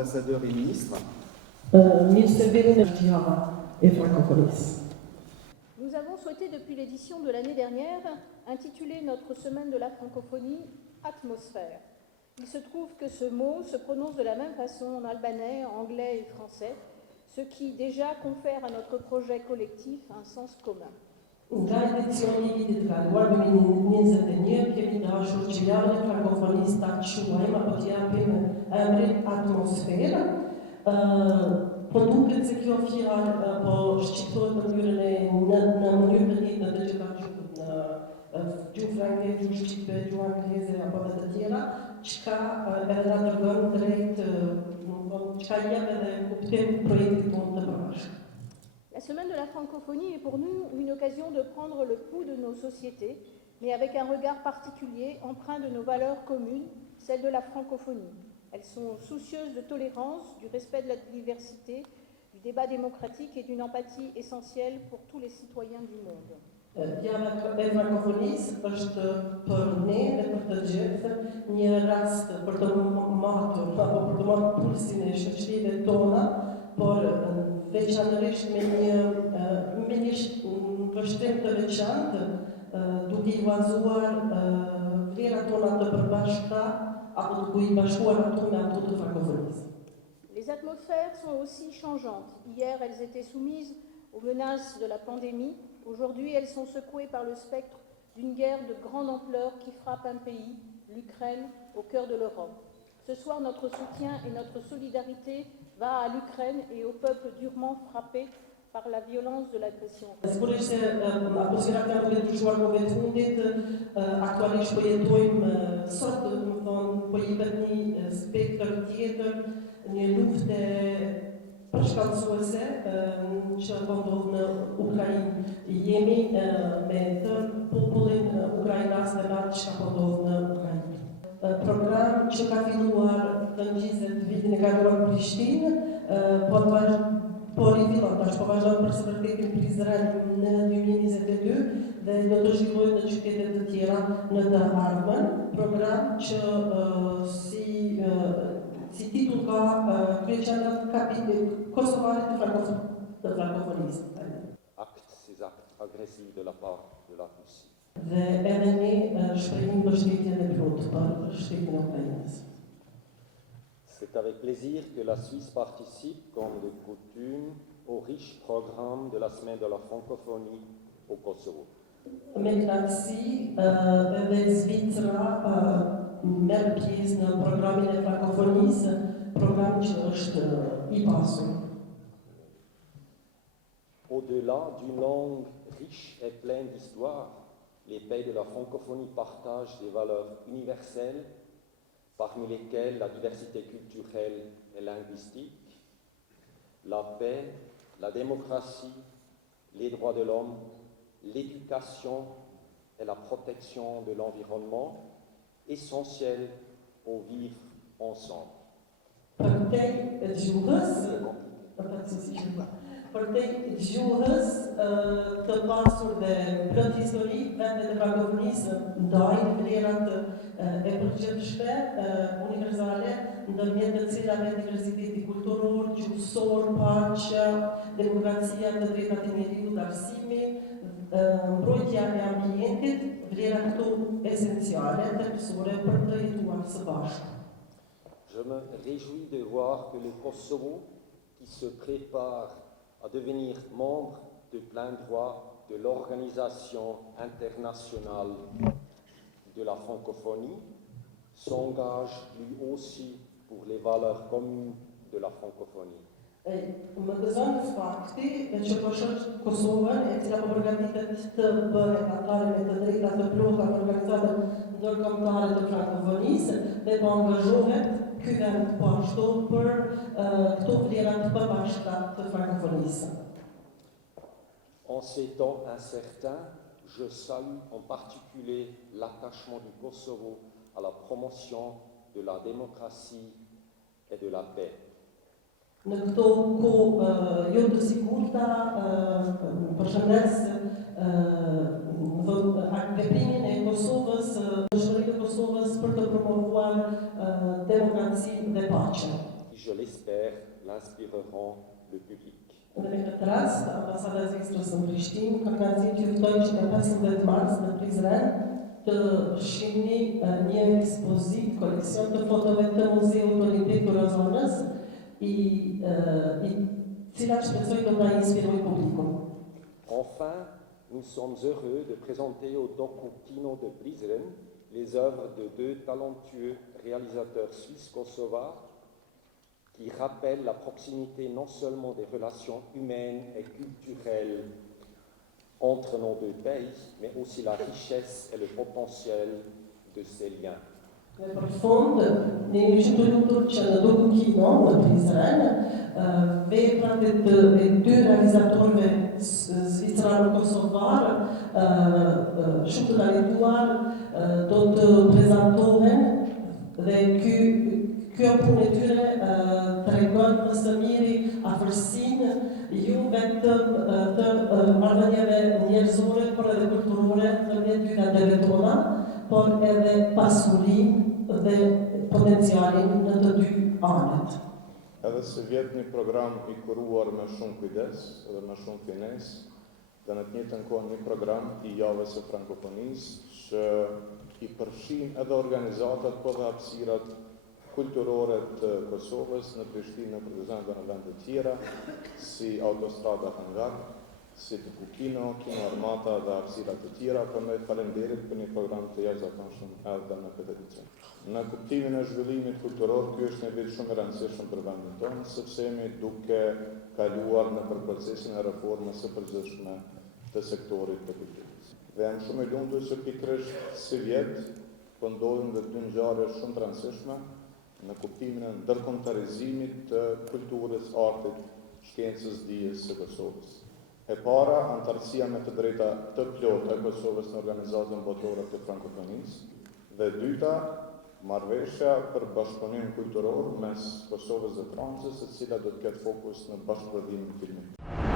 ambassadeurs et ministres. Nous avons souhaité depuis l'édition de l'année dernière intituler notre semaine de la francophonie « Atmosphère ». Il se trouve que ce mot se prononce de la même façon en albanais, anglais et français, ce qui déjà confère à notre projet collectif un sens commun. Nga edicioni I vitit kaluar 2021 kemi dashur që javën e frankofonisë ta quajmë apo të japim emrin atmosferë. Po duket se kjo fjalë po shqiptohet në mënyrë të njëjtë në të që ka qenë në gjuhë franke, gjuhë shqipe, gjuhë angleze apo edhe të tjera, çka edhe na dërgon drejt, çka jep edhe kuptim projektit tonë të bashkë. La semaine de la francophonie est pour nous une occasion de prendre le pouls de nos sociétés, mais avec un regard particulier, empreint de nos valeurs communes, celles de la francophonie. Elles sont soucieuses de tolérance, du respect de la diversité, du débat démocratique et d'une empathie essentielle pour tous les citoyens du monde. Java e frankofonisë është për ne dhe për të gjithë një rast për të matur apo për të marrë pulsin e shoqërive tona, por veçanërisht me një vështrim të veçantë, duke I bazuar vlerat tona të përbashkëta apo duke I bashkuar ato me ato të frankofonisë. Les atmosphères sont aussi changeantes. Hier, elles étaient soumises aux menaces de la pandémie. Aujourd'hui, elles sont secouées par le spectre d'une guerre de grande ampleur qui frappe un pays, l'Ukraine, au cœur de l'Europe. Ce soir, notre soutien et notre solidarité va à l'Ukraine et au peuple durement frappé par la violence de l'agression. Sigurisht se atmosfera ka duke ndryshuar kohëve të fundit, aktualisht po jetojmë sot, po jepet një spektër tjetër, një lufte përshkallësuese që po ndodh në Ukrainë. Jemi me tërë popullin ukrainas dhe me atë çka po ndodh në Ukrainë. Program që ka filluar të ngjizet vitin e kaluar në Prishtinë, po rifillon tash po vazhdon për stërtetin Prizren në 2022 dhe do të zhvillohet në qytete të tjera në të ardhmen. Program që si titull ka kryeqendra kosovare të frankofonisë. Ces actes agressifs de la part de la Russie. Dhe edhe ne shprehim mbështetjen e plotë për shtetin e Ukrainës. C'est avec plaisir que la Suisse participe, comme de coutume, au riche programme de la semaine de la francophonie au Kosovo. Me knatësi edhe Zvicra merr pjesë në programin e frankofonisë, program që është I pasur. Au-delà d'une langue riche et pleine d'histoire, les pays de la francophonie partagent des valeurs universelles, parmi lesquelles la diversité culturelle et linguistique, la paix, la démocratie, les droits de l'homme, l'éducation et la protection de l'environnement, essentiels au vivre ensemble. Për te gjuhës të pasur dhe plot histori, vendet e frankofonisë ndajnë vlerat e përgjithshme, universale, ndërmjet të cilave diversiteti kulturor, gjuhësor, paqja, demokracia, të drejtat e njeriut, arsimi, mbrojtja e ambientit, vlera këto esenciale, thelbësore për të jetuar së bashku. Je me réjouis de voir que le Kosovo, qui se prépare à devenir membre de plein droit de l'Organisation internationale de la francophonie, s'engage lui aussi pour les valeurs communes de la francophonie. Më gëzon fakti që po shoh Kosovën, e cila po përgatitet të bëhet anëtare me të drejta të plota të organizatave ndërkombëtare të frankofonisë dhe po angazhohet ky vend po ashtu për këto vlera të përbashkëta të frankofonisë. En ces temps incertains, je salue en particulier l'attachement du Kosovo à la promotion de la démocratie et de la paix. Në këto kohë jo të sigurta, përshëndes veprimin e Kosovës, dëshërinë e Kosovës për të promovuar demokracinë dhe paqen. je l'espère, l'inspireront le public. На этот раз амбассада за Израилом Приштин, как на день в Deutsch на 29 марта на Призрен, de Chimney nie exposit colección de fotografies de musée autorité pour las zonas y cela expressou para inspirar o público. Enfin, nous sommes heureux de présenter au Doku Kino de Prizren les œuvres de deux talentueux réalisateurs suisses-kosovars qui rappellent la proximité non seulement des relations humaines et culturelles entre nos deux pays, mais aussi la richesse et le potentiel de ces liens. În fond, ne Institutul Turcia Doku Kino de Prizren vei prate de deux réalisateurs svizzerano-kosovar shutălăitoare tot prezentaren de punăture tregon Samiri Aversin ju vetëm të marrëdhënieve njerëzore, por edhe kulturore në mes dy vendeve tona, por edhe pasurinë dhe potencialin në të dy anët. Edhe se vjet një program I kuruar me shumë kujdes dhe me shumë finesë, dhe në të njëjtën kohë një program I javës së frankofonisë që I përfshin edhe organizatat po dhe hapësirat kulturore të Kosovës në Prishtinë, në Prizren dhe në vende tjera, si autostrada Hangar, si Doku Kino, Kino Armata dhe hapësirat të tjera, prandaj faleminderit për një program të jashtëzakonshëm edhe në këtë edicion. Në kuptimin e zhvillimit kulturor, ky është një vit shumë I rëndësishëm për vendin tonë, sepse jemi duke kaluar në procesin e reformës së përgjithshme të sektorit të kulturës. Dhe jam shumë I lumtur se pikërisht si vjet po ndodhin dhe dy ngjarje shumë të rëndësishme në kuptimin e ndërkombëtarizimit të kulturës, artit, shkencës, dijes së Kosovës. E para, antarësia me të drejta të plotë e Kosovës në organizatën botërore të frankofonisë, dhe dyta, marrëveshja për bashkëpunim kulturor mes Kosovës dhe Francës, e cila do të ketë fokus në bashkëprodhimin filmik.